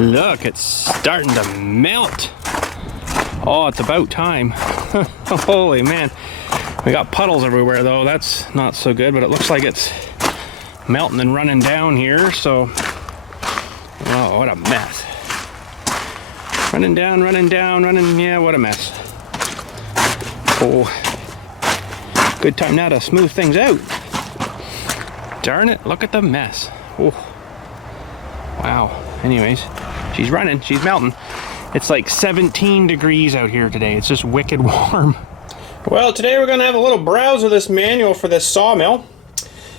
Look, it's starting to melt. Oh, it's about time. Holy man. We got puddles everywhere though. That's not so good, but it looks like it's melting and running down here, so oh, what a mess. Running down, yeah, what a mess. Oh, good time now to smooth things out. Darn it, look at the mess. Oh, wow. Anyways, she's running, she's melting. It's like 17 degrees out here today. It's just wicked warm. Well, today we're gonna have a little browse of this manual for this sawmill,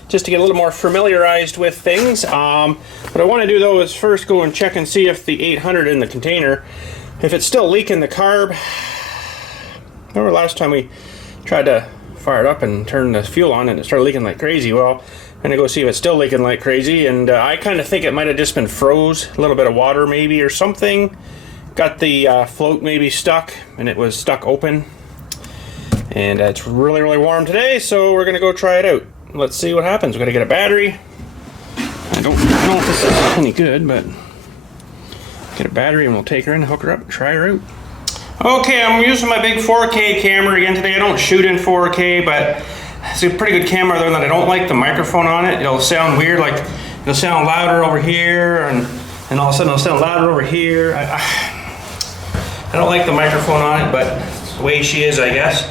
just to get a little more familiarized with things. What I want to do though is first go and check and see if the 800 in the container, if it's still leaking the carb. Remember last time we tried to fire it up and turn the fuel on and it started leaking like crazy? Well, I'm gonna go see if it's still leaking like crazy, and I kind of think it might have just been froze, a little bit of water maybe or something. Got the float maybe stuck, and it was stuck open. And it's really warm today, so we're gonna go try it out. Let's see what happens. We're gonna get a battery. I don't know if this is any good, but get a battery and we'll take her in, hook her up, and try her out. Okay, I'm using my big 4K camera again today. I don't shoot in 4K, but it's a pretty good camera other than I don't like the microphone on it. It'll sound weird, like it'll sound louder over here, and all of a sudden it'll sound louder over here. I don't like the microphone on it, but it's the way she is, I guess.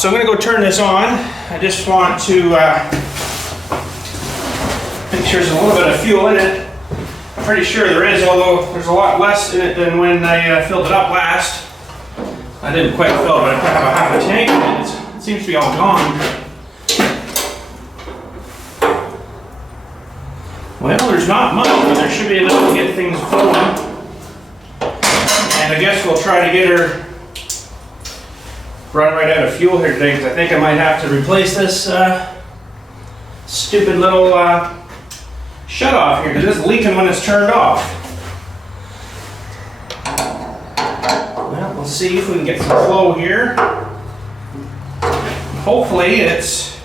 So I'm gonna go turn this on. I just want to make sure there's a little bit of fuel in it. I'm pretty sure there is, although there's a lot less in it than when I filled it up last. I didn't quite fill it, but I have a half a tank in it. It seems to be all gone. Well, there's not much, but there should be enough to get things flowing. And I guess we'll try to get her run right out of fuel here today, because I think I might have to replace this stupid little shut-off here, because it's leaking when it's turned off. Well, we'll see if we can get some flow here. Hopefully it's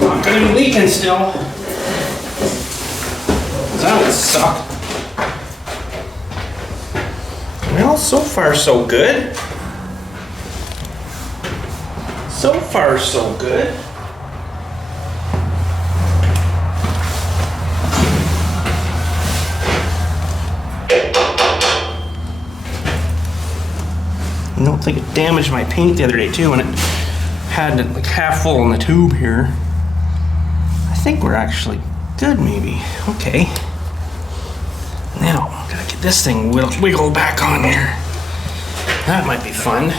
not going to be leaking still, because that would suck. Well, so far so good. So far so good. I don't think it damaged my paint the other day too when it had it like half full in the tube here. I think we're actually good maybe. Okay. Now, gotta get this thing wiggled back on here. That might be fun.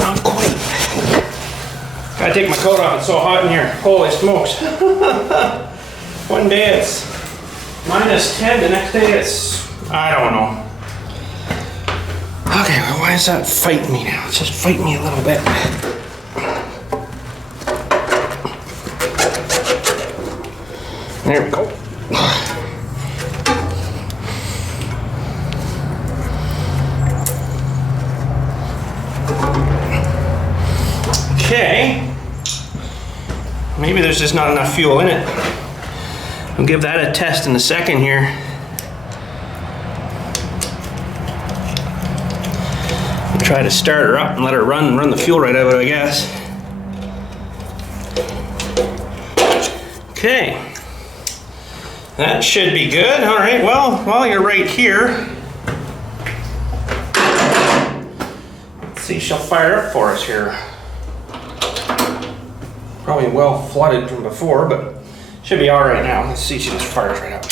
Not quite. Gotta take my coat off, it's so hot in here. Holy smokes. One day it's -10, the next day it's, I don't know. Okay, well, why is that fighting me now? It's just fighting me a little bit. There we go. Okay. Maybe there's just not enough fuel in it. I'll give that a test in a second here. I'll try to start her up and let her run the fuel right out of it, I guess. Okay. That should be good. All right, well, while you're right here, let's see, she'll fire up for us here. Probably well flooded from before, but should be all right now. Let's see, she just fires right up.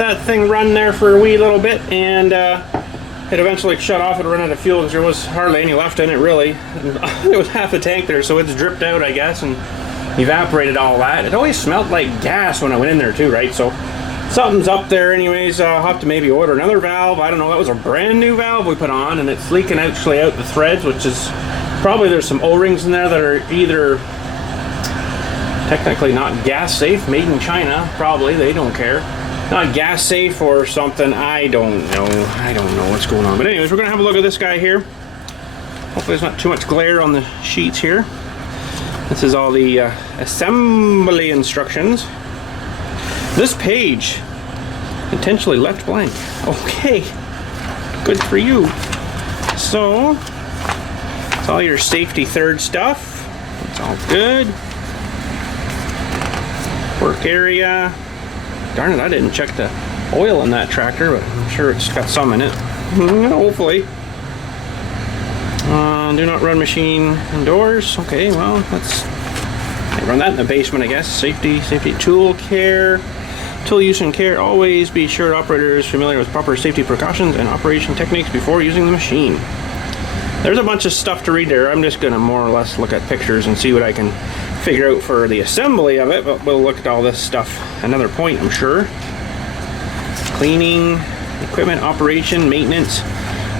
that thing run there for a wee little bit, and it eventually shut off. It ran out of fuel because there was hardly any left in it, really. It was half a tank there, so it's dripped out, I guess, and evaporated all that. It always smelled like gas when I went in there too, right? So something's up there. Anyways, I'll have to maybe order another valve. I don't know. That was a brand new valve we put on, and it's leaking actually out the threads, which is probably, there's some O-rings in there that are either technically not gas safe, made in China, probably, they don't care. Not gas safe or something, I don't know. I don't know what's going on. But anyways, we're gonna have a look at this guy here. Hopefully there's not too much glare on the sheets here. This is all the assembly instructions. This page intentionally left blank. Okay, good for you. So, it's all your safety third stuff. It's all good. Work area. Darn it, I didn't check the oil in that tractor, but I'm sure it's got some in it. Hopefully. Do not run machine indoors. Okay, well, let's run that in the basement, I guess. Safety tool care. Tool use and care. Always be sure operators familiar with proper safety precautions and operation techniques before using the machine. There's a bunch of stuff to read there. I'm just going to more or less look at pictures and see what I can figure out for the assembly of it, but we'll look at all this stuff another point, I'm sure. Cleaning, equipment operation, maintenance.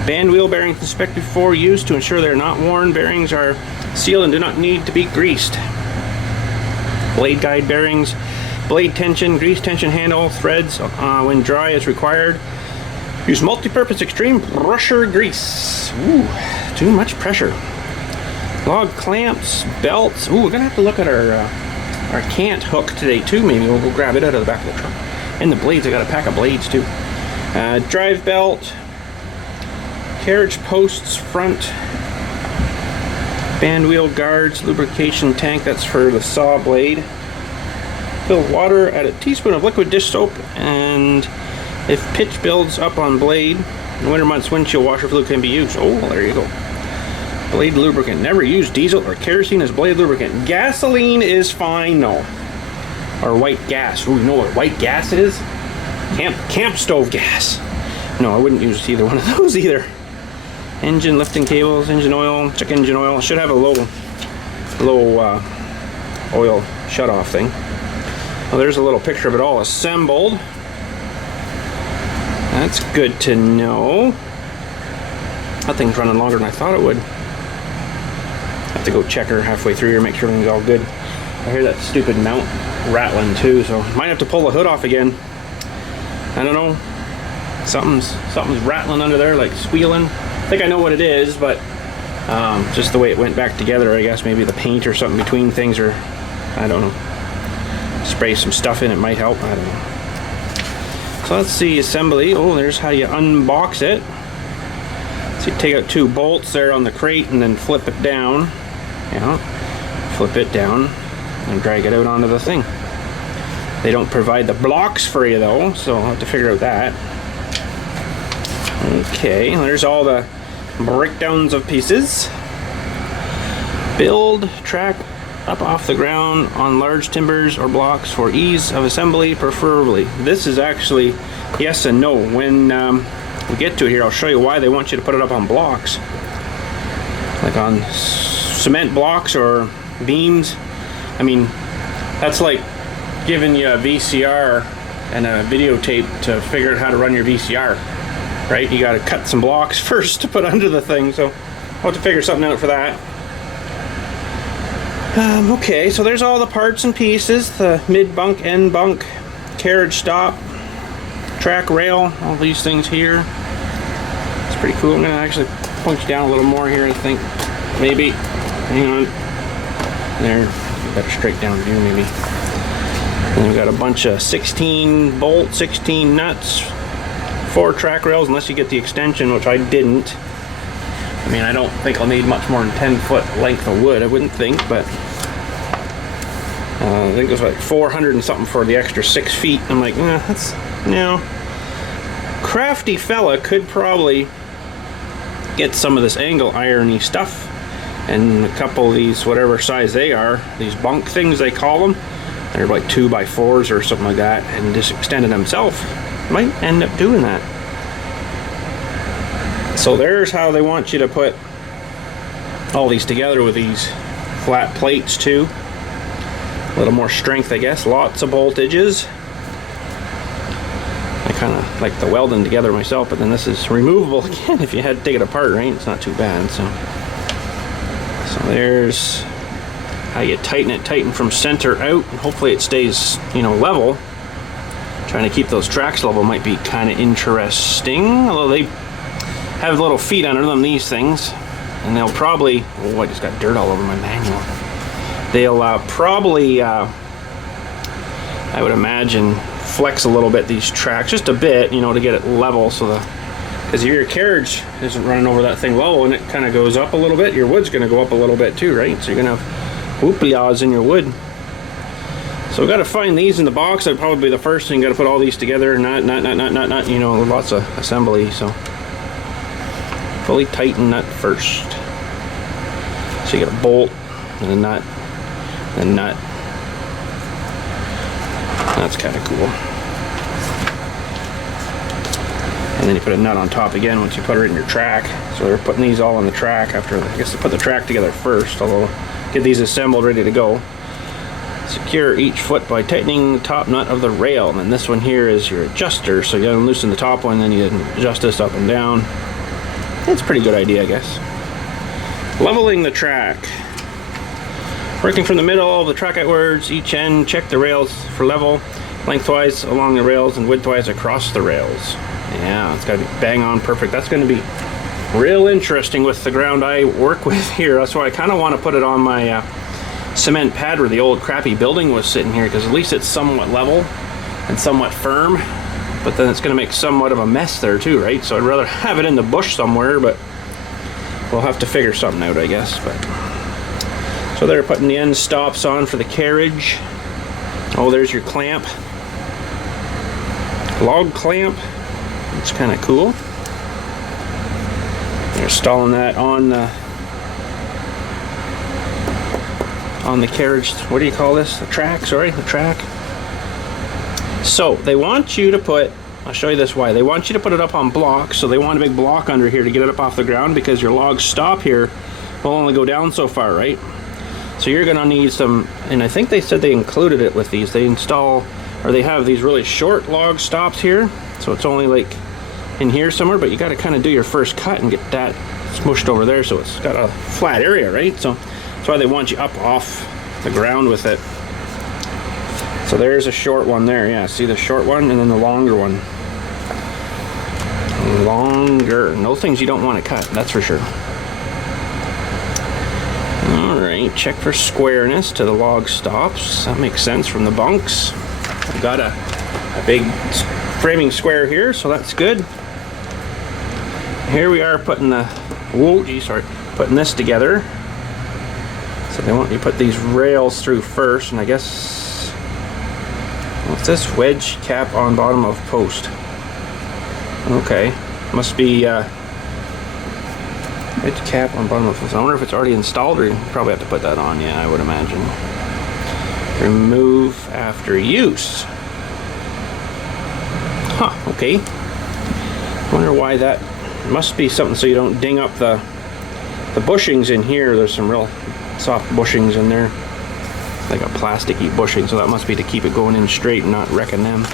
Band wheel bearings inspect before use to ensure they're not worn. Bearings are sealed and do not need to be greased. Blade guide bearings. Blade tension, grease tension handle, threads when dry as required. Use multi-purpose extreme pressure grease. Ooh, too much pressure. Log clamps, belts. Ooh, we're gonna have to look at our cant hook today too. Maybe we'll go grab it out of the back of the truck. And the blades, I got a pack of blades too. Drive belt, carriage posts, front, band wheel guards, lubrication tank. That's for the saw blade. Fill water, add a teaspoon of liquid dish soap, and if pitch builds up on blade, in winter months windshield washer fluid can be used. Oh, there you go. Blade lubricant. Never use diesel or kerosene as blade lubricant. Gasoline is fine, no. Or white gas. Ooh, you know what white gas is? Camp stove gas. No, I wouldn't use either one of those either. Engine lifting cables, engine oil, check engine oil. Should have a low oil shutoff thing. Well, there's a little picture of it all assembled. That's good to know. That thing's running longer than I thought it would. Have to go check her halfway through here, make sure everything's all good. I hear that stupid mount rattling too, so might have to pull the hood off again. I don't know. Something's rattling under there, like squealing. I think I know what it is, but just the way it went back together, I guess maybe the paint or something between things, or I don't know. Spray some stuff in, it might help. I don't know. So let's see, assembly. Oh, there's how you unbox it. So you take out 2 bolts there on the crate and then flip it down. Yeah, flip it down and drag it out onto the thing. They don't provide the blocks for you though, so I'll have to figure out that. Okay, there's all the breakdowns of pieces. Build track up off the ground on large timbers or blocks for ease of assembly, preferably. This is actually yes and no. When we get to it here, I'll show you why they want you to put it up on blocks, like on cement blocks or beams. I mean, that's like giving you a VCR and a videotape to figure out how to run your VCR, right? You got to cut some blocks first to put under the thing, so I'll have to figure something out for that. Okay, so there's all the parts and pieces, the mid bunk, end bunk, carriage stop, track rail, all these things here. It's pretty cool. I'm going to actually point you down a little more here, I think. Maybe. Hang on. There. Better straight down view, maybe. And we've got a bunch of 16 bolts, 16 nuts, 4 track rails, unless you get the extension, which I didn't. I mean, I don't think I'll need much more than 10-foot length of wood, I wouldn't think, but I think it was like 400 and something for the extra 6 feet. I'm like, that's, no. Crafty fella could probably get some of this angle irony stuff and a couple of these, whatever size they are, these bunk things they call them. They're like 2x4s or something like that, and just extend it himself. Might end up doing that. So there's how they want you to put all these together with these flat plates too. A little more strength, I guess. Lots of voltages. I kind of like the welding together myself, but then this is removable again if you had to take it apart, right? It's not too bad. So there's how you tighten it. Tighten from center out, and hopefully it stays, you know, level. Trying to keep those tracks level might be kind of interesting, although they have little feet under them, these things, and they'll probably, oh, I just got dirt all over my manual. They'll probably, I would imagine, flex a little bit these tracks, just a bit, you know, to get it level, so because if your carriage isn't running over that thing low and it kind of goes up a little bit, your wood's going to go up a little bit too, right? So you're going to have whoop-yaws in your wood. So we've got to find these in the box. That'd probably be the first thing. Got to put all these together, not, you know, lots of assembly, so fully tighten that first. So you get a bolt and a nut, and a nut. That's kind of cool. And then you put a nut on top again once you put it in your track. So they're putting these all on the track after, I guess they put the track together first, although get these assembled ready to go. Secure each foot by tightening the top nut of the rail. And then this one here is your adjuster. So you gotta loosen the top one, then you adjust this up and down. It's a pretty good idea, I guess. Leveling the track. Working from the middle of the track outwards, each end, check the rails for level, lengthwise along the rails and widthwise across the rails. Yeah, it's got to be bang on perfect. That's going to be real interesting with the ground I work with here. That's why I kind of want to put it on my cement pad where the old crappy building was sitting here, because at least it's somewhat level and somewhat firm, but then it's going to make somewhat of a mess there too, right? So I'd rather have it in the bush somewhere, but we'll have to figure something out, I guess. But so they're putting the end stops on for the carriage. Oh, there's your clamp. Log clamp. It's kind of cool. They're installing that on the carriage. What do you call this? The track, sorry, the track. So they want you to put, I'll show you this why. They want you to put it up on blocks, so they want a big block under here to get it up off the ground, because your log stop here will only go down so far, right? So you're gonna need some, and I think they said they included it with these. They install, or they have these really short log stops here, so it's only like in here somewhere, but you gotta kind of do your first cut and get that smushed over there so it's got a flat area, right? So that's why they want you up off the ground with it. So there's a short one there, yeah, see the short one and then the longer one. Longer, no things you don't want to cut, that's for sure. Alright, check for squareness to the log stops. That makes sense from the bunks. I've got a big framing square here, so that's good. Here we are putting the, putting this together. So they want you to put these rails through first, and I guess, what's this? Wedge cap on bottom of post. Okay, must be wedge cap on bottom of post. I wonder if it's already installed, or you probably have to put that on. Yeah, I would imagine. Remove after use. Huh, okay. Wonder why that, must be something so you don't ding up the bushings in here. There's some real soft bushings in there, like a plasticky bushing, so that must be to keep it going in straight and not wrecking them.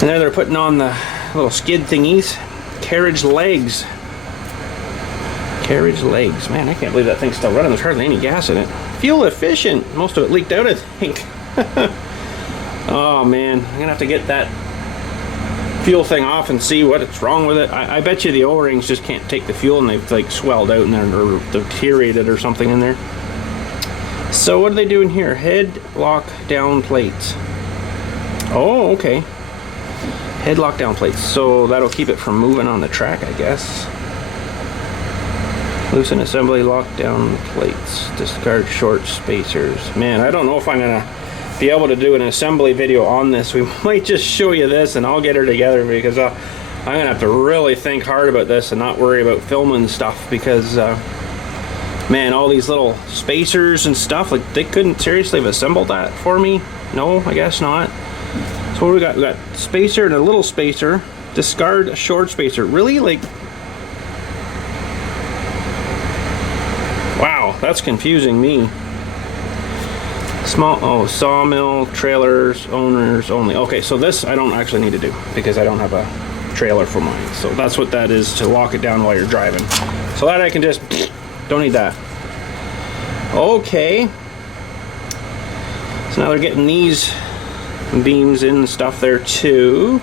And there they're putting on the little skid thingies. Carriage legs. Carriage legs. Man, I can't believe that thing's still running. There's hardly any gas in it. Fuel efficient. Most of it leaked out, I think. Oh man, I'm gonna have to get that fuel thing off and see what's wrong with it. I bet you the O-rings just can't take the fuel and they've like swelled out in there or deteriorated or something in there. So what are they doing here? Head lock down plates. Oh, okay. Head lock down plates. So that'll keep it from moving on the track, I guess. Loosen assembly lock down plates. Discard short spacers. Man, I don't know if I'm gonna be able to do an assembly video on this. We might just show you this and I'll get her together, because I'm gonna have to really think hard about this and not worry about filming stuff, because man, all these little spacers and stuff, like they couldn't seriously have assembled that for me. No, I guess not. So what we got? We got spacer and a little spacer. Discard a short spacer. Really? Like, wow, that's confusing me. Small, oh, sawmill, trailers, owners only. Okay, so this I don't actually need to do because I don't have a trailer for mine. So that's what that is, to lock it down while you're driving. So that I can just, don't need that. Okay. So now they're getting these beams in and stuff there too.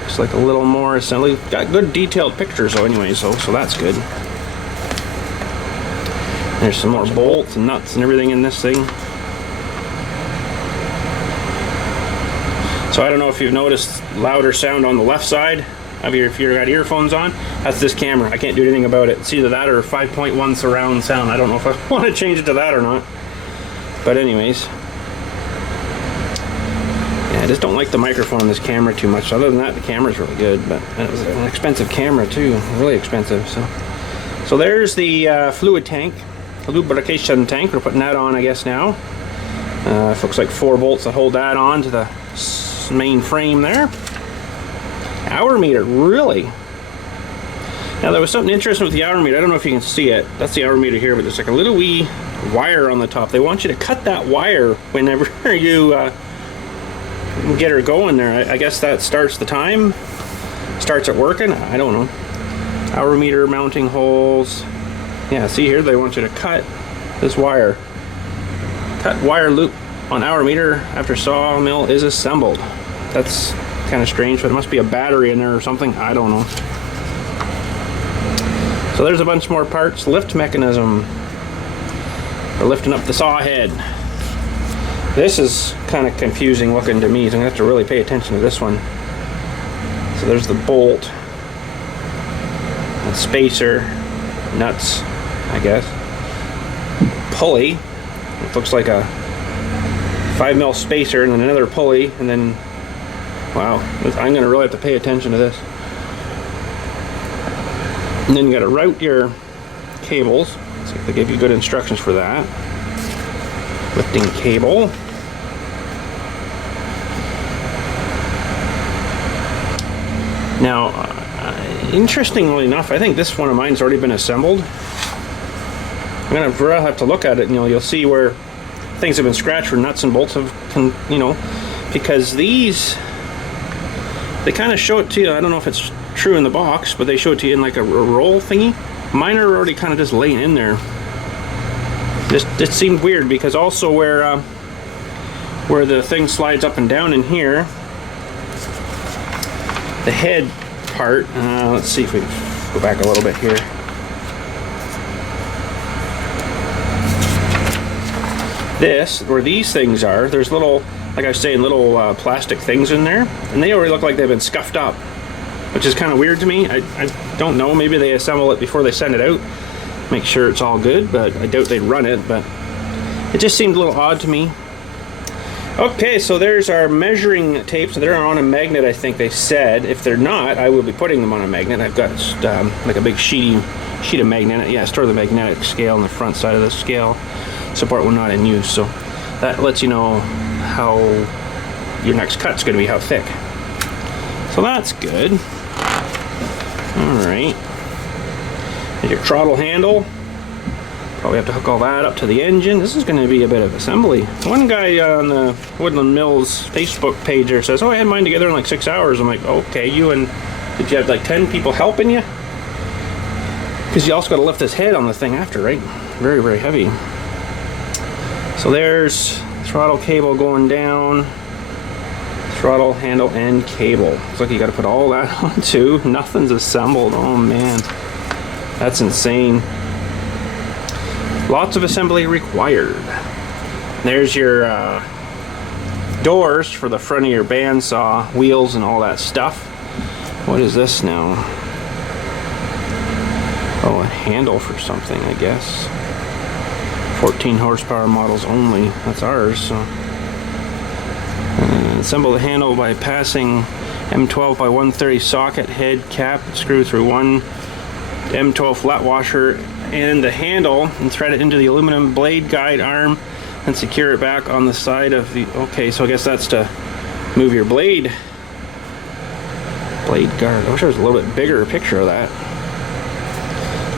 Looks like a little more assembly. Got good detailed pictures though anyway, so that's good. There's some more bolts and nuts and everything in this thing. So I don't know if you've noticed louder sound on the left side of if you've got earphones on. That's this camera. I can't do anything about it. It's either that or 5.1 surround sound. I don't know if I want to change it to that or not. But anyways. Yeah, I just don't like the microphone on this camera too much. Other than that, the camera's really good. But it was an expensive camera too. Really expensive. So there's the fluid tank. A lubrication tank. We're putting that on, I guess, now. It looks like 4 bolts that hold that on to the main frame there. Hour meter, really? Now there was something interesting with the hour meter. I don't know if you can see it. That's the hour meter here, but there's like a little wee wire on the top. They want you to cut that wire whenever you get her going there. I guess that starts the time. Starts it working? I don't know. Hour meter mounting holes. Yeah, see here, they want you to cut this wire. Cut wire loop on hour meter after sawmill is assembled. That's kind of strange, but it must be a battery in there or something. I don't know. So there's a bunch more parts. Lift mechanism for lifting up the saw head. This is kind of confusing looking to me, so I'm gonna have to really pay attention to this one. So there's the bolt, and spacer, nuts, I guess. Pulley. It looks like a 5mm spacer and then another pulley, and then, wow, I'm going to really have to pay attention to this. And then you got to route your cables. So they give you good instructions for that. Lifting cable. Now, interestingly enough, I think this one of mine's already been assembled. I'm going to have to look at it, and you'll see where things have been scratched where nuts and bolts have, because these, they kind of show it to you. I don't know if it's true in the box, but they show it to you in like a roll thingy. Mine are already kind of just laying in there. This seemed weird because also where the thing slides up and down in here, the head part. Let's see if we can go back a little bit here. This, where these things are, there's little, like I was saying, little plastic things in there, and they already look like they've been scuffed up, which is kind of weird to me. I don't know, maybe they assemble it before they send it out, make sure it's all good, but I doubt they'd run it, but it just seemed a little odd to me. Okay, so there's our measuring tapes. They're on a magnet, I think they said. If they're not, I will be putting them on a magnet. I've got like a big sheet of magnet. Yeah, store the magnetic scale on the front side of the scale. Support when not in use, so that lets you know how your next cut's going to be, how thick. So that's good. All right. And your throttle handle. Probably have to hook all that up to the engine. This is going to be a bit of assembly. One guy on the Woodland Mills Facebook page there says, "Oh, I had mine together in like 6 hours." I'm like, okay, did you have like 10 people helping you? Because you also got to lift this head on the thing after, right? Very, very heavy. So there's throttle cable going down, throttle handle and cable. Looks like you got to put all that on too. Nothing's assembled. Oh man, that's insane. Lots of assembly required. There's your doors for the front of your bandsaw, wheels and all that stuff. What is this now? Oh, a handle for something, I guess. 14 horsepower models only. That's ours. So. Assemble the handle by passing M12 by 130 socket head cap, screw through one M12 flat washer and the handle and thread it into the aluminum blade guide arm and secure it back on the side of the, okay, so I guess that's to move your blade guard. I wish there was a little bit bigger picture of that.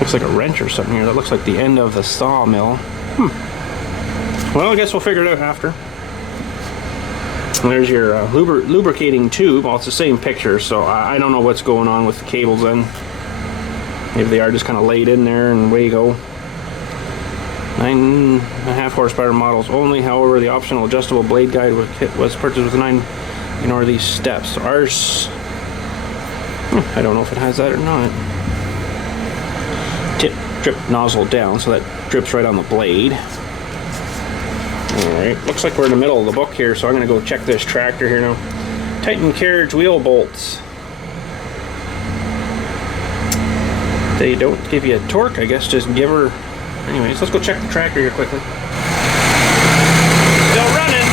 Looks like a wrench or something here. That looks like the end of the sawmill. Well, I guess we'll figure it out after. And there's your lubricating tube. Well, it's the same picture, so I don't know what's going on with the cables then. Maybe they are just kind of laid in there and away you go. 9.5 horsepower models only. However, the optional adjustable blade guide was purchased with 9. Ignore these steps. Ours, I don't know if it has that or not. Tip drip nozzle down, so that drips right on the blade. Alright, looks like we're in the middle of the book here, so I'm going to go check this tractor here now. Tighten carriage wheel bolts. They don't give you a torque, I guess, just give her... Anyways, let's go check the tractor here quickly. Still running!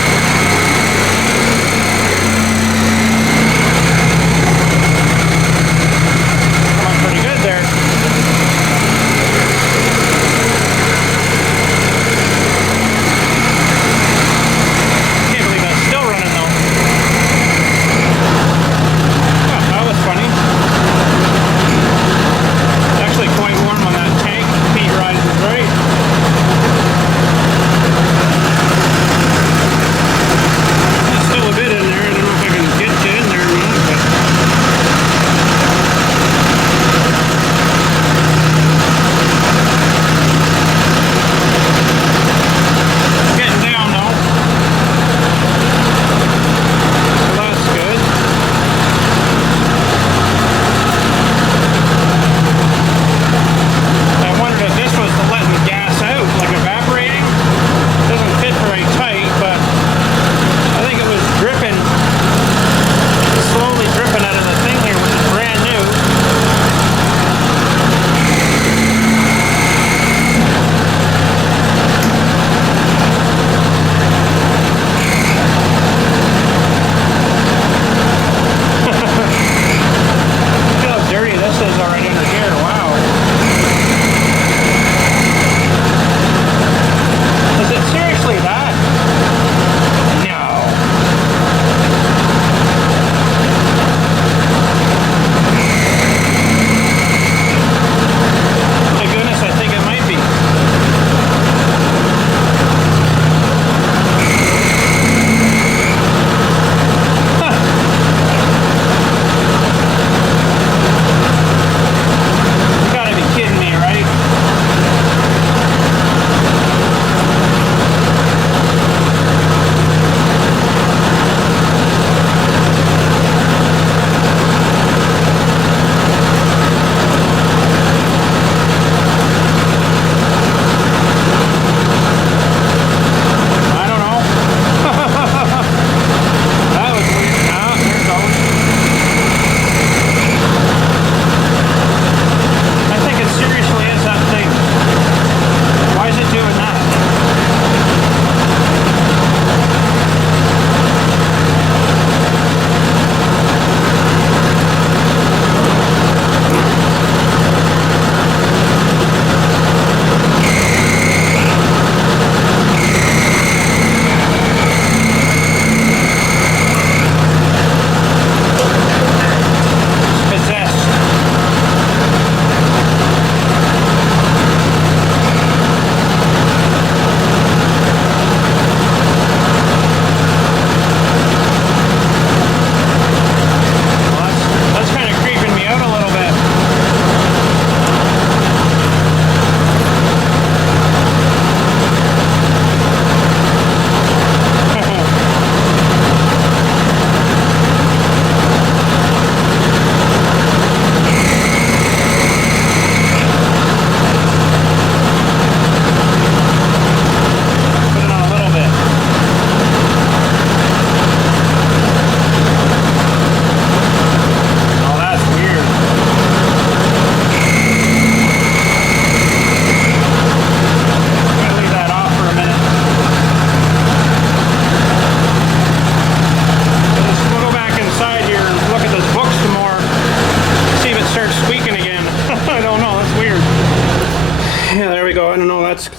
Coming pretty good there. Can't believe that's still running though. Oh, that was funny. It's actually quite warm on that tank. Heat rises, right?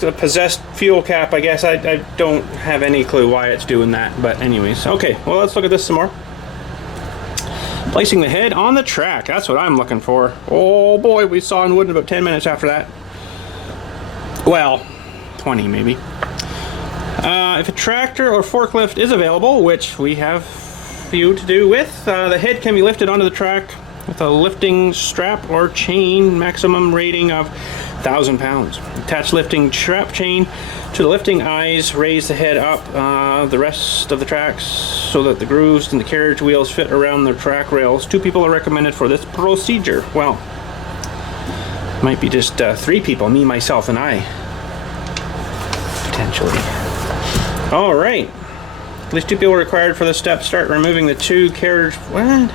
a possessed fuel cap, I guess. I don't have any clue why it's doing that, but anyways. Okay, well, let's look at this some more. Placing the head on the track, that's what I'm looking for. Oh boy, we saw in wood in about 10 minutes after that. Well, 20 maybe. If a tractor or forklift is available, which we have few to do with, the head can be lifted onto the track with a lifting strap or chain, maximum rating of 1,000 pounds. Attach lifting strap chain to the lifting eyes, raise the head up the rest of the tracks so that the grooves and the carriage wheels fit around the track rails. 2 people are recommended for this procedure. Well, might be just 3 people, me, myself, and I. Potentially. All right. At least 2 people are required for this step. Start removing the 2 carriage... What?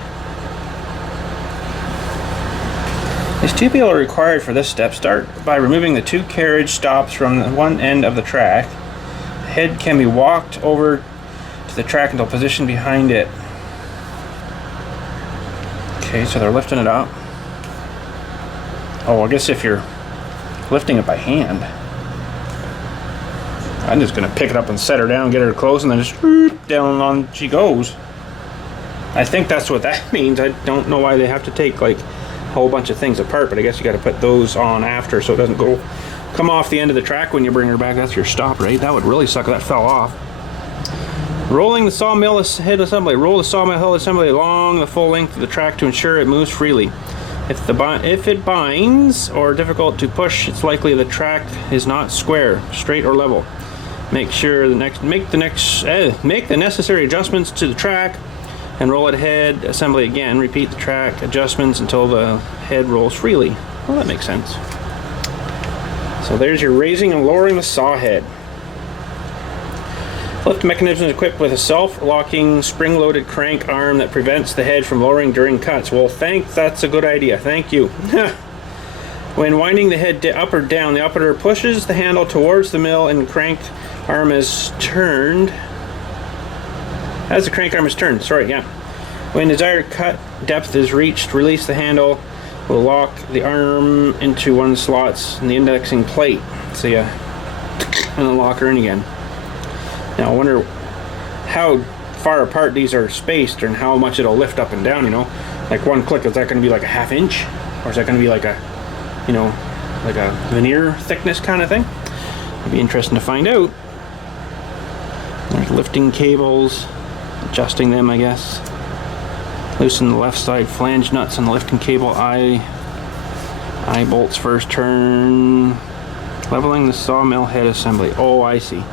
At least 2 people are required for this step. Start by removing the 2 carriage stops from one end of the track. The head can be walked over to the track until positioned behind it. Okay, so they're lifting it up. Oh, I guess if you're lifting it by hand. I'm just gonna pick it up and set her down, get her close, and then just down on she goes. I think that's what that means. I don't know why they have to take like a whole bunch of things apart, but I guess you got to put those on after so it doesn't come off the end of the track when you bring her back. That's your stop, right? That would really suck if that fell off. Rolling the sawmill head assembly. Roll the sawmill head assembly along the full length of the track to ensure it moves freely. If it binds or difficult to push, it's likely the track is not square, straight, or level. Make the necessary adjustments to the track and roll it head assembly again. Repeat the track adjustments until the head rolls freely. Well, that makes sense. So there's your raising and lowering the saw head. Lift mechanism is equipped with a self-locking spring-loaded crank arm that prevents the head from lowering during cuts. Well, that's a good idea. Thank you. When winding the head up or down, the operator pushes the handle towards the mill and crank arm is turned. As the crank arm is turned, when desired cut depth is reached, release the handle. Will lock the arm into one slots in the indexing plate. So you and then lock her in again. Now I wonder how far apart these are spaced and how much it'll lift up and down, you know. Like one click, is that going to be like a ½ inch? Or is that going to be like a, you know, like a veneer thickness kind of thing? It'd be interesting to find out. There's lifting cables, adjusting them, I guess. Loosen the left side flange nuts on the lifting cable eye bolts first. Turn. Leveling the sawmill head assembly. Oh, I see.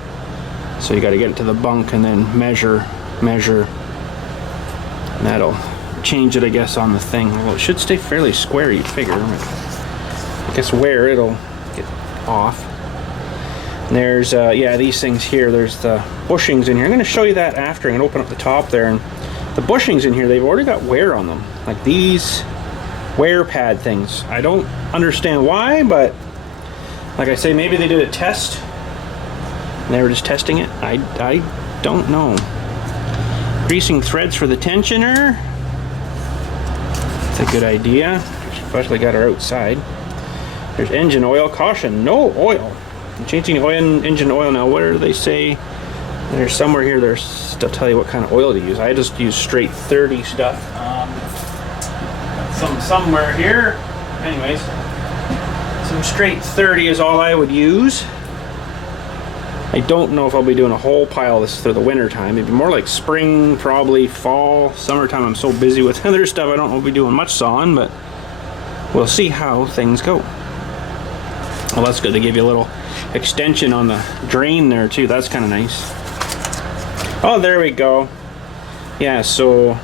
So you got to get it to the bunk and then measure. And that'll change it, I guess, on the thing. Well, it should stay fairly square, you'd figure. I guess where it'll get off. And there's, yeah, these things here. There's the bushings in here. I'm going to show you that after. I'm going to open up the top there. And the bushings in here, they've already got wear on them. Like these wear pad things. I don't understand why, but like I say, maybe they did a test. And they were just testing it. I don't know. Greasing threads for the tensioner. That's a good idea. Especially got her outside. There's engine oil. Caution, no oil. I'm changing oil, engine oil now. What do they say? There's somewhere here they'll tell you what kind of oil to use. I just use straight 30 stuff. Somewhere here. Anyways, some straight 30 is all I would use. I don't know if I'll be doing a whole pile of this through the winter time. It'd be more like spring, probably fall. Summertime I'm so busy with other stuff I don't know if I'll be doing much sawing, but we'll see how things go. Well, that's good. They give you a little extension on the drain there too. That's kind of nice. Oh, there we go. Yeah, so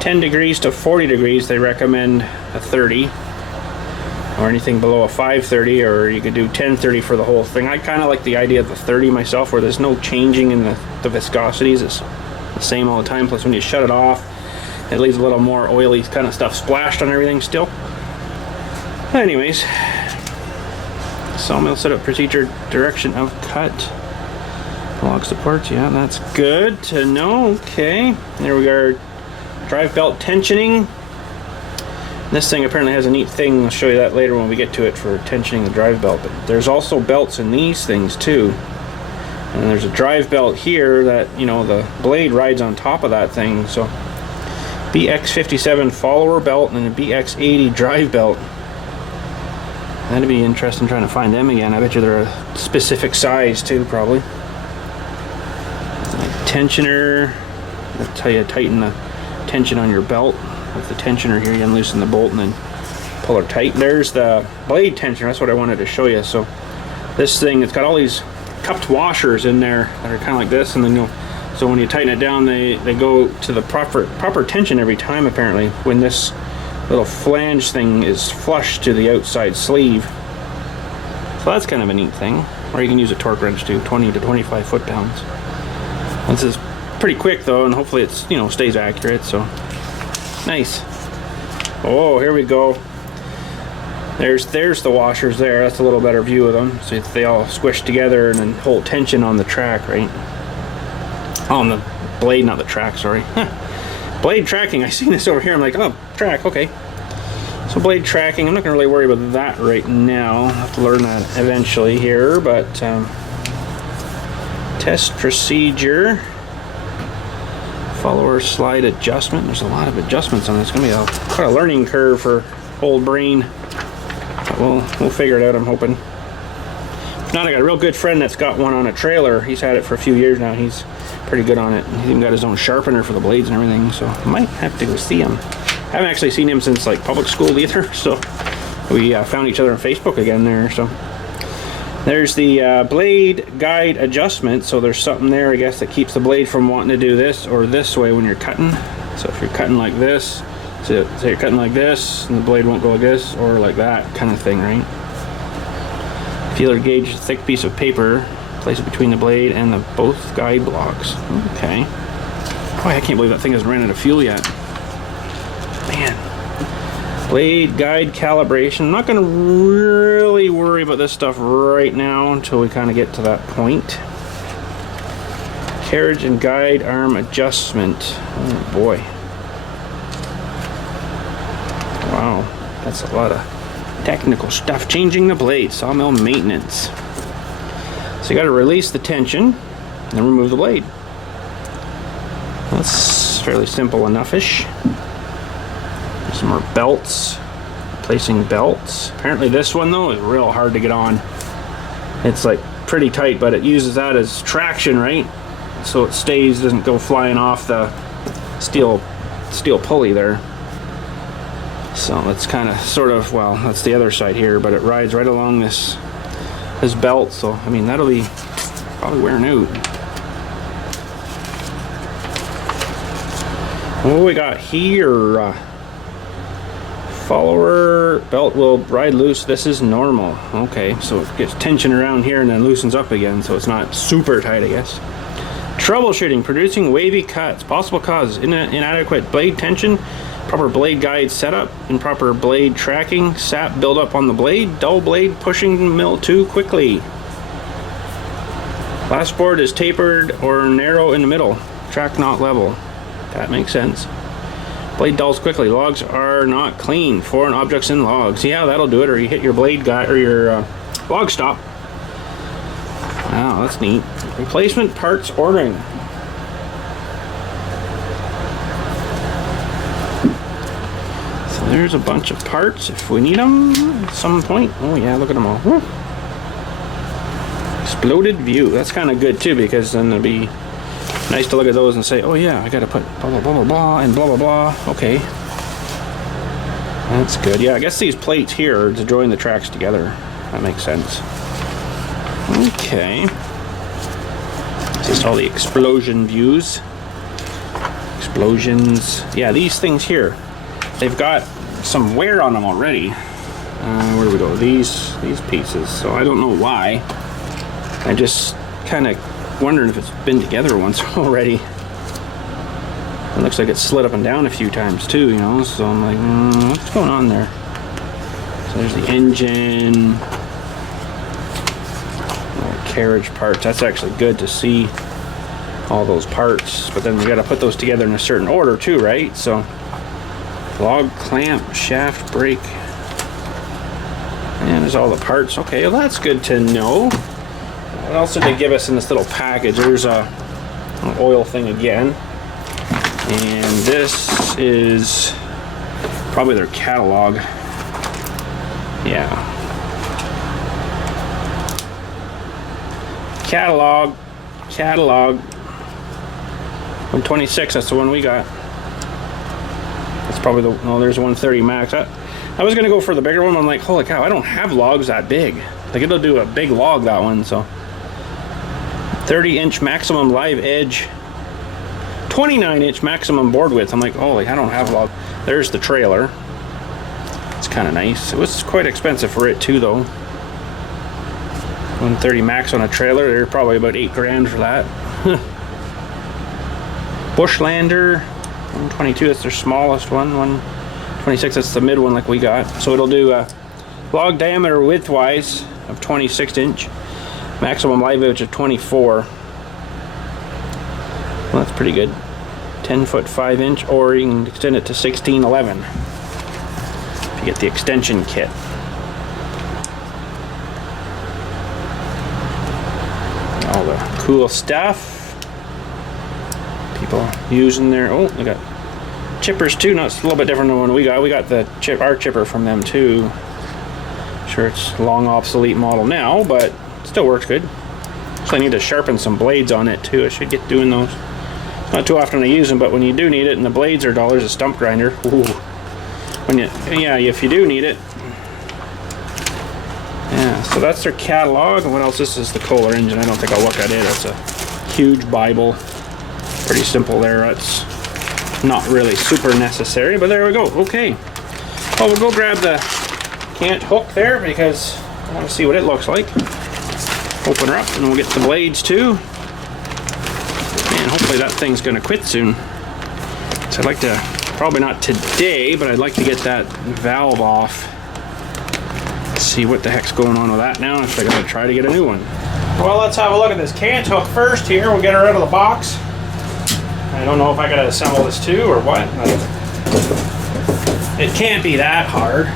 10 degrees to 40 degrees they recommend a 30. Or anything below a 530, or you could do 1030 for the whole thing. I kind of like the idea of the 30 myself, where there's no changing in the viscosities. It's the same all the time. Plus when you shut it off, it leaves a little more oily kind of stuff splashed on everything still. Anyways, sawmill setup procedure, direction of cut, log supports. Yeah, that's good to know. Okay, there we are. Drive belt tensioning. This thing apparently has a neat thing. I'll show you that later when we get to it for tensioning the drive belt. But there's also belts in these things too. And there's a drive belt here that, you know, the blade rides on top of that thing. So BX57 follower belt and a BX80 drive belt. That'd be interesting trying to find them again. I bet you they're a specific size too, probably. Like tensioner. That's how you tighten the tension on your belt. With the tensioner here, you unloosen the bolt and then pull her tight. There's the blade tensioner. That's what I wanted to show you. So this thing, it's got all these cupped washers in there that are kind of like this, and then so when you tighten it down, they go to the proper tension every time apparently when this little flange thing is flush to the outside sleeve. So that's kind of a neat thing. Or you can use a torque wrench too, 20 to 25 foot-pounds. This is pretty quick though, and hopefully it's, you know, stays accurate. So nice. Oh, here we go. There's the washers there. That's a little better view of them. So they all squish together and then hold tension on the track, right? Oh, on the blade, not the track, sorry. Blade tracking. I seen this over here. I'm like, oh, track, okay. So blade tracking, I'm not going to really worry about that right now. I'll have to learn that eventually here, but test procedure. Follower slide adjustment. There's a lot of adjustments on this. It's going to be quite a learning curve for old brain. But we'll figure it out, I'm hoping. If not, I got a real good friend that's got one on a trailer. He's had it for a few years now. He's pretty good on it. He's even got his own sharpener for the blades and everything, so I might have to go see him. I haven't actually seen him since like public school either, so we found each other on Facebook again there. So there's the blade guide adjustment. So there's something there, I guess, that keeps the blade from wanting to do this or this way when you're cutting. So if you're cutting like this, so you're cutting like this, and the blade won't go like this, or like that kind of thing, right? Feeler gauge, a thick piece of paper, place it between the blade and the both guide blocks. Okay. Boy, I can't believe that thing hasn't ran out of fuel yet. Man. Blade guide calibration. I'm not going to really worry about this stuff right now until we kind of get to that point. Carriage and guide arm adjustment. Oh boy. Wow, that's a lot of technical stuff. Changing the blade, sawmill maintenance. So you got to release the tension and then remove the blade. That's fairly simple enough-ish. Some more belts. Placing belts. Apparently this one though is real hard to get on. It's like pretty tight, but it uses that as traction, right? So it stays, doesn't go flying off the steel pulley there. So that's kind of sort of, well, that's the other side here, but it rides right along this belt. So I mean, that'll be probably wearing out. What we got here? Follower belt will ride loose. This is normal. Okay, so it gets tension around here and then loosens up again, so it's not super tight, I guess. Troubleshooting, producing wavy cuts. Possible causes: inadequate blade tension, proper blade guide setup, improper blade tracking, sap buildup on the blade, dull blade pushing mill too quickly. Last board is tapered or narrow in the middle. Track not level. That makes sense. Blade dulls quickly. Logs are not clean. Foreign objects in logs. Yeah, that'll do it. Or you hit your blade guide or your log stop. Wow, that's neat. Replacement parts ordering. So there's a bunch of parts if we need them at some point. Oh yeah, look at them all. Woo. Exploded view. That's kind of good too, because then it'll be nice to look at those and say, oh yeah, I gotta put blah blah blah blah blah and blah blah blah. Okay, that's good. Yeah, I guess these plates here are to join the tracks together. That makes sense. Okay, just all the explosion views. Explosions. Yeah, these things here, they've got some wear on them already. Where do we go? These pieces. So I don't know why. I just kind of wondering if it's been together once already. It looks like it's slid up and down a few times too, you know, so I'm like, what's going on there? So there's the engine, carriage parts. That's actually good to see all those parts, but then we got to put those together in a certain order too, right? So Log clamp, shaft brake. And there's all the parts. Okay, well that's good to know. What else did they give us in this little package? There's an oil thing again. And this is probably their catalog. Yeah. Catalog. 126, that's the one we got. That's probably the, no, there's 130 max. I was gonna go for the bigger one. I'm like, holy cow, I don't have logs that big. Like, it'll do a big log, that one, so. 30-inch maximum live edge. 29-inch maximum board width. I'm like, holy, I don't have log. There's the trailer. It's kind of nice. It was quite expensive for it too, though. 130 max on a trailer. They're probably about 8 grand for that. Bushlander. 122, that's their smallest one. 126, that's the mid one like we got. So it'll do a log diameter width-wise of 26-inch. Maximum live edge of 24. Well, that's pretty good. 10-foot 5-inch, or you can extend it to 1611 if you get the extension kit. All the cool stuff. People using their, oh, they got chippers too. No, it's a little bit different than the one we got. We got the our chipper from them too. Sure, it's a long obsolete model now, but it still works good. So I need to sharpen some blades on it too. I should get doing those. Not too often I use them, but when you do need it and the blades are $1 a stump grinder, ooh. When you, yeah, if you do need it. Yeah, so that's their catalog. And what else? This is the Kohler engine. I don't think I'll look at it. It's a huge Bible. Pretty simple there. That's not really super necessary, but there we go. Okay. Well, we'll go grab the cant hook there because I want to see what it looks like. Open her up and we'll get the blades too. And hopefully that thing's going to quit soon. So I'd like to, probably not today, but I'd like to get that valve off. See what the heck's going on with that now. If I gotta try to get a new one. Well, let's have a look at this cant hook first here. We'll get her out of the box. I don't know if I gotta assemble this too or what. It can't be that hard.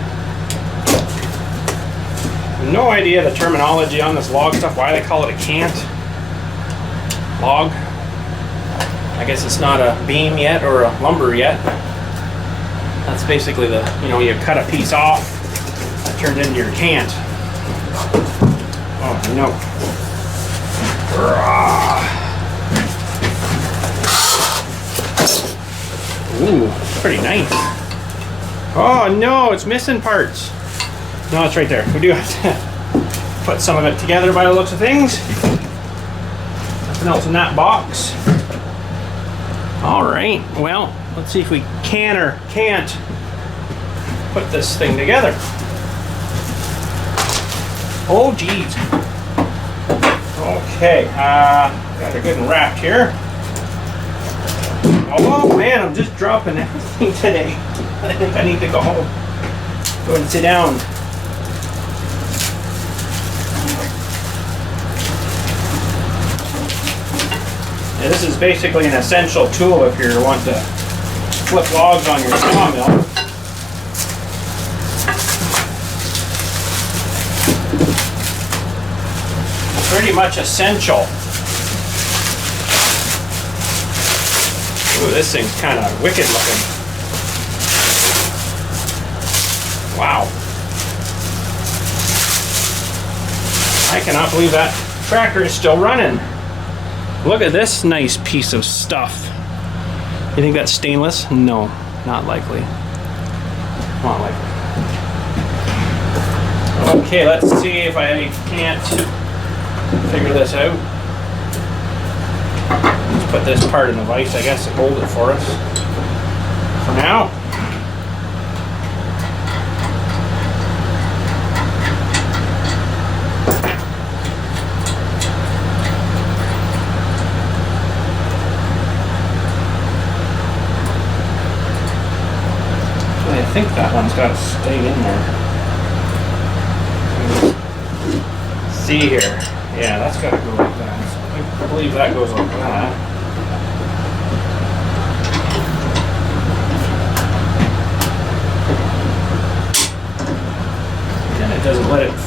No idea the terminology on this log stuff, why they call it a cant log. I guess it's not a beam yet or a lumber yet. That's basically the, you know, you cut a piece off, that turns into your cant. Oh no. Ooh, pretty nice. Oh no, it's missing parts. No, it's right there. We do have to put some of it together by the looks of things. Nothing else in that box. Alright, well, let's see if we can or can't put this thing together. Oh geez. Okay, got her good and wrapped here. Oh man, I'm just dropping everything today. I think I need to go home. Go and sit down. Yeah, this is basically an essential tool if you want to flip logs on your sawmill. Pretty much essential. Ooh, this thing's kind of wicked looking. Wow. I cannot believe that tractor is still running. Look at this nice piece of stuff. You think that's stainless? No, not likely. Not likely. Okay, let's see if I can't figure this out. Let's put this part in the vise, I guess, to hold it for us. For now. I think that one's got to stay in there. See here. Yeah, that's got to go like that. I believe that goes like that.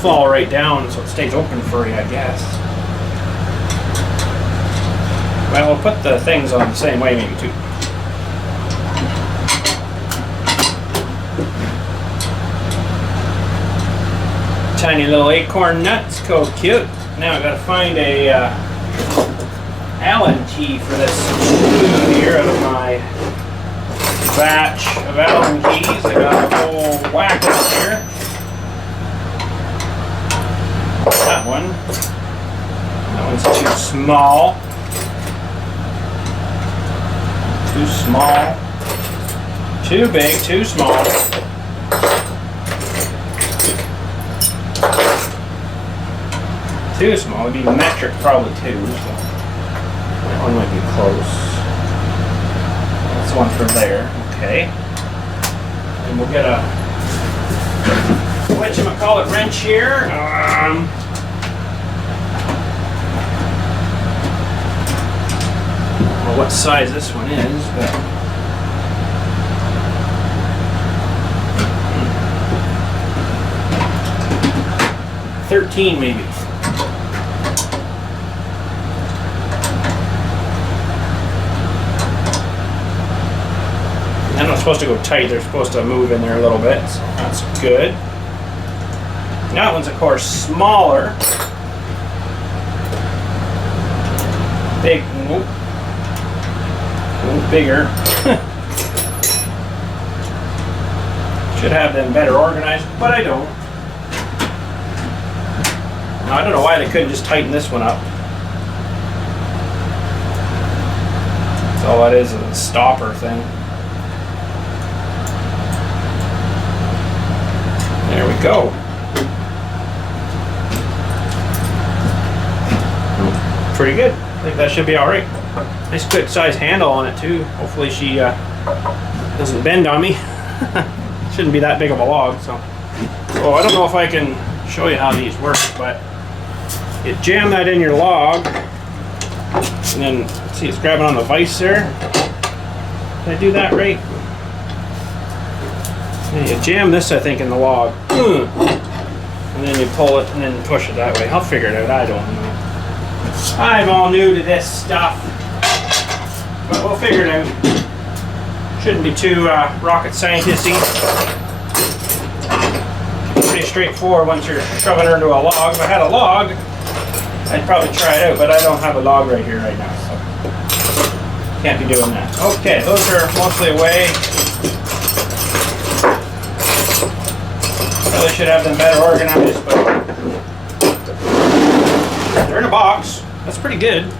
fall right down so it stays open for you, I guess. Well, we'll put the things on the same way maybe too. Tiny little acorn nuts, go cute. Now I've got to find a Allen key for this screw here out of my batch of Allen keys. I got a whole whack of here. That one. That one's too small. Too small. Too big, too small. Too small. It'd be metric probably too. So that one might be close. That's one for there. Okay. And we'll get a whatchamacallit wrench here. I don't know what size this one is, but 13 maybe. They're not supposed to go tight, they're supposed to move in there a little bit, so that's good. That one's of course smaller. Big, whoop. Bigger. Should have them better organized, but I don't. Now, I don't know why they couldn't just tighten this one up. That's all that is a stopper thing. There we go. Pretty good. I think that should be all right. Nice good size handle on it too. Hopefully she doesn't bend on me. Shouldn't be that big of a log. So I don't know if I can show you how these work, but you jam that in your log, and then see it's grabbing on the vise there. Did I do that right? And you jam this, I think, in the log, and then you pull it and then push it that way. I'll figure it out. I don't know. I'm all new to this stuff, but we'll figure it out. Shouldn't be too rocket scientist-y. Pretty straightforward once you're shoving her into a log. If I had a log, I'd probably try it out, but I don't have a log right here right now, so can't be doing that. Okay, those are mostly away. Probably should have them better organized, but they're in a box. That's pretty good.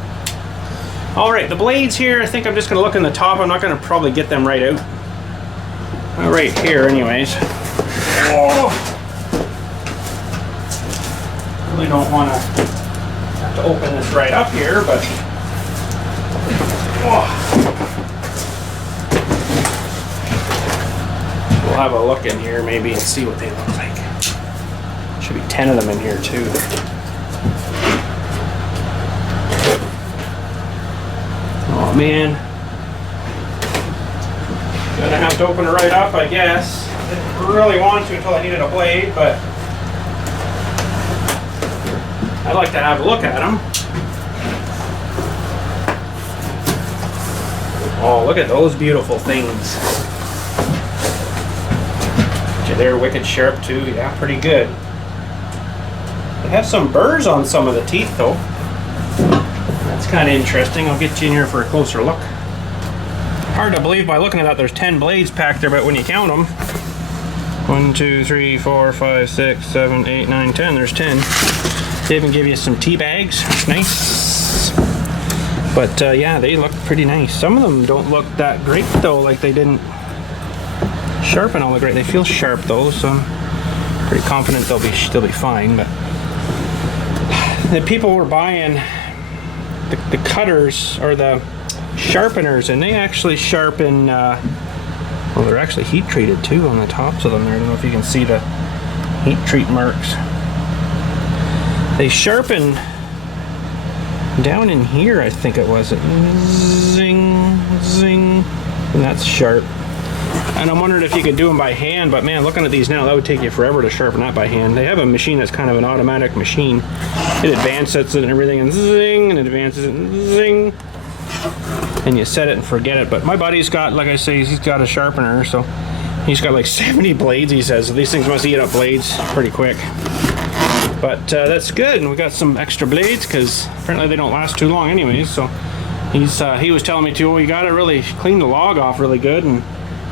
All right, the blades here, I think I'm just going to look in the top. I'm not going to probably get them right out. Right here, anyways. Oh. Really don't want to have to open this right up here, but we'll have a look in here maybe and see what they look like. Should be 10 of them in here too. Oh man, gonna have to open it right up, I guess. I didn't really want to until I needed a blade, but I'd like to have a look at them. Oh, look at those beautiful things. They're wicked sharp too. Yeah, pretty good. They have some burrs on some of the teeth though. That's kind of interesting. I'll get you in here for a closer look. Hard to believe by looking at that there's 10 blades packed there, but when you count them, 1, 2, 3, 4, 5, 6, 7, 8, 9, 10, there's 10. They even give you some tea bags. Nice. But yeah, they look pretty nice. Some of them don't look that great though, like they didn't sharpen all the great. They feel sharp though, so I'm pretty confident they'll be fine. But the people were buying the cutters or the sharpeners, and they actually sharpen. Well, they're actually heat treated too on the tops of them there. I don't know if you can see the heat treat marks. They sharpen down in here, I think it was. Zing, zing, and that's sharp. And I'm wondering if you could do them by hand, but man, looking at these now, that would take you forever to sharpen that by hand. They have a machine that's kind of an automatic machine. It advances it and everything, and zing, and it advances it, and zing. And you set it and forget it. But my buddy's got, like I say, he's got a sharpener, so he's got like 70 blades, he says. So these things must eat up blades pretty quick. But that's good, and we got some extra blades, because apparently they don't last too long anyways. So he was telling me too, oh, you gotta really clean the log off really good, and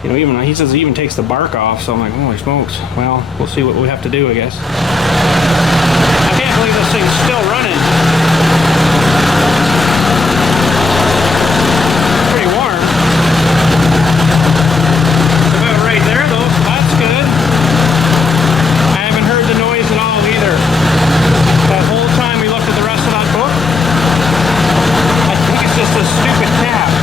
you know, even he says he even takes the bark off. So I'm like, holy smokes. Well, we'll see what we have to do, I guess. I can't believe this thing's still running. Pretty warm. It's about right there though, so that's good. I haven't heard the noise at all either. That whole time we looked at the rest of that book, I think it's just a stupid cap.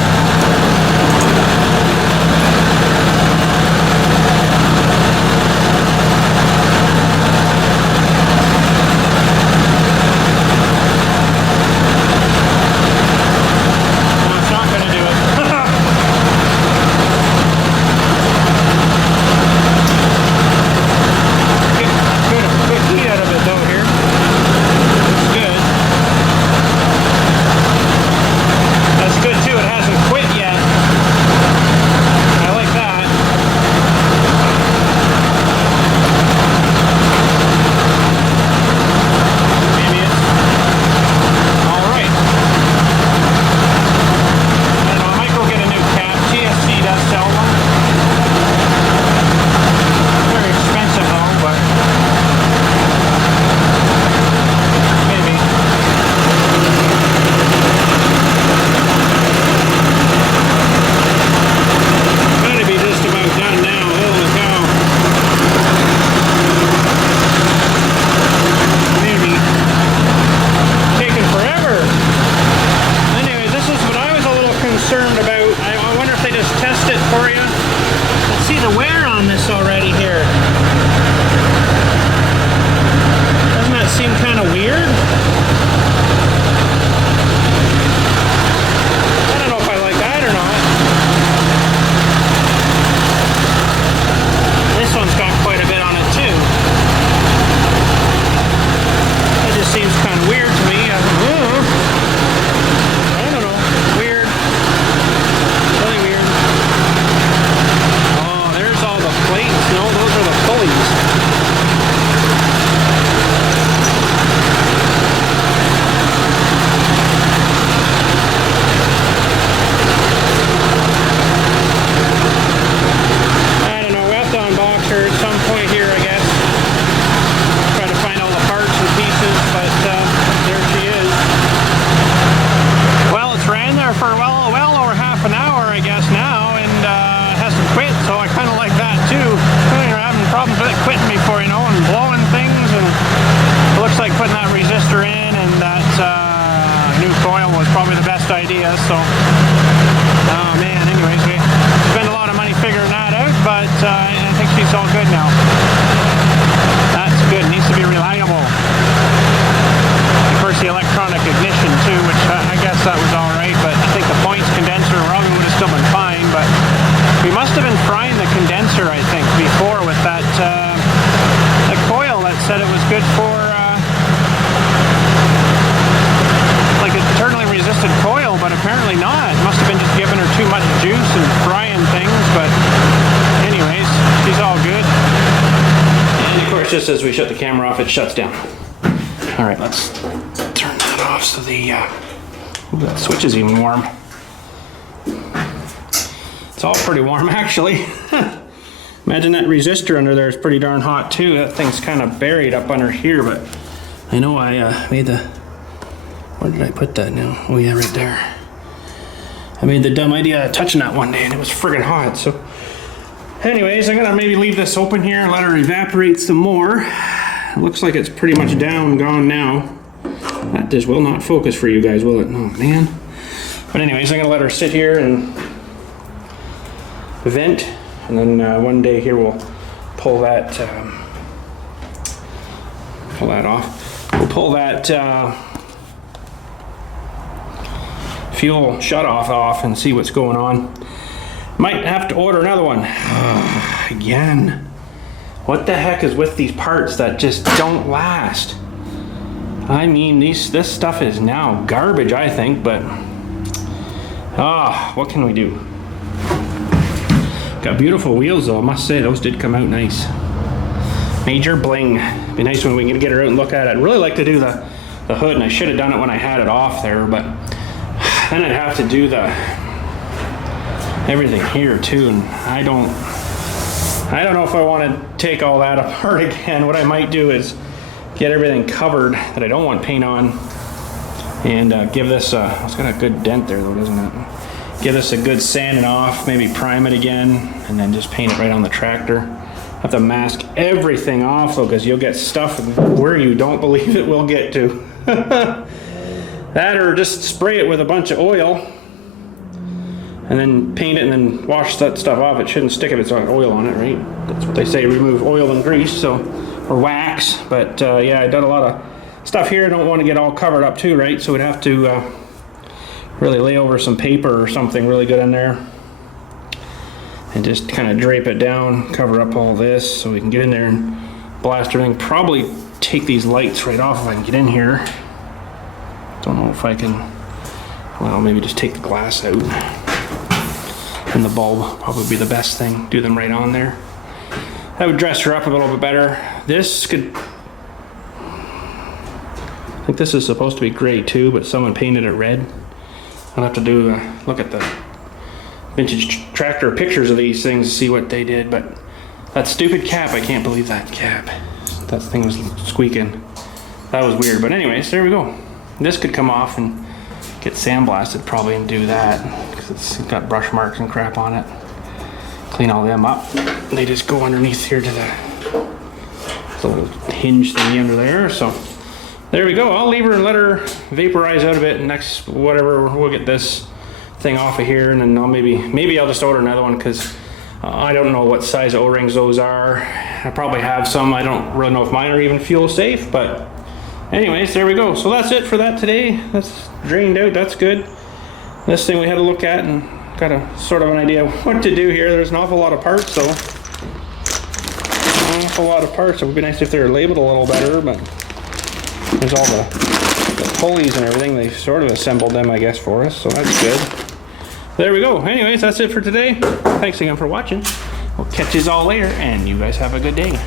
idea. So, oh man, anyways, we spent a lot of money figuring that out, but I think she's all good now. That's good. Needs to be reliable. Of course, the electronic ignition too, which I guess that was all right, but I think the points condenser probably would have still been fine. But we must have been frying the condenser, I think, before with that the coil that said it was good for like an internally resisted coil, but apparently not. It must have been just giving her too much juice and frying things. But anyways, she's all good. And of course, just as we shut the camera off, it shuts down. All right, let's turn that off so the that switch is even warm. It's all pretty warm, actually. Imagine that resistor under there is pretty darn hot too. That thing's kind of buried up under here, but I know I made the... Where did I put that now? Oh yeah, right there. I made the dumb idea of touching that one day and it was friggin' hot. So anyways, I'm gonna maybe leave this open here and let her evaporate some more. It looks like it's pretty much gone now. That just will not focus for you guys, will it? Oh man. But anyways, I'm gonna let her sit here and vent, and then one day here we'll pull that off. We'll pull that fuel shut off and see what's going on. Might have to order another one. Again. What the heck is with these parts that just don't last? I mean, this stuff is now garbage, I think, but what can we do? Got beautiful wheels though, I must say, those did come out nice. Major bling. Be nice when we can get her out and look at it. I'd really like to do the hood, and I should have done it when I had it off there, but then I'd have to do everything here too, and I don't know if I want to take all that apart again. What I might do is get everything covered that I don't want paint on, and give this it's got a good dent there though, doesn't it? Give this a good sanding off, maybe prime it again, and then just paint it right on the tractor. Have to mask everything off though, because you'll get stuff where you don't believe it will get to. That, or just spray it with a bunch of oil and then paint it and then wash that stuff off. It shouldn't stick if it's got oil on it, right? That's what they say, remove oil and grease, so, or wax. But yeah, I done a lot of stuff here. I don't want to get all covered up too, right? So we'd have to really lay over some paper or something really good in there and just kind of drape it down, cover up all this so we can get in there and blast everything. Probably take these lights right off if I can get in here. Don't know if I can, well, maybe just take the glass out. And the bulb probably be the best thing. Do them right on there. That would dress her up a little bit better. This could, I think this is supposed to be gray too, but someone painted it red. I'll have to do look at the vintage tractor pictures of these things to see what they did. But that stupid cap, I can't believe that cap. That thing was squeaking. That was weird. But anyways, there we go. This could come off and get sandblasted probably and do that, because it's got brush marks and crap on it. Clean all them up. They just go underneath here to the little hinge thingy under there. So there we go. I'll leave her and let her vaporize out a bit. Next, whatever, we'll get this thing off of here, and then I'll maybe I'll just order another one, because I don't know what size O-rings those are. I probably have some. I don't really know if mine are even fuel safe, but anyways, there we go. So that's it for that today. That's drained out. That's good. This thing we had to look at and got a sort of an idea of what to do here. There's an awful lot of parts though. An awful lot of parts. It would be nice if they were labeled a little better, but there's all the pulleys and everything. They sort of assembled them, I guess, for us, so that's good. There we go. Anyways, that's it for today. Thanks again for watching. We'll catch you all later, and you guys have a good day.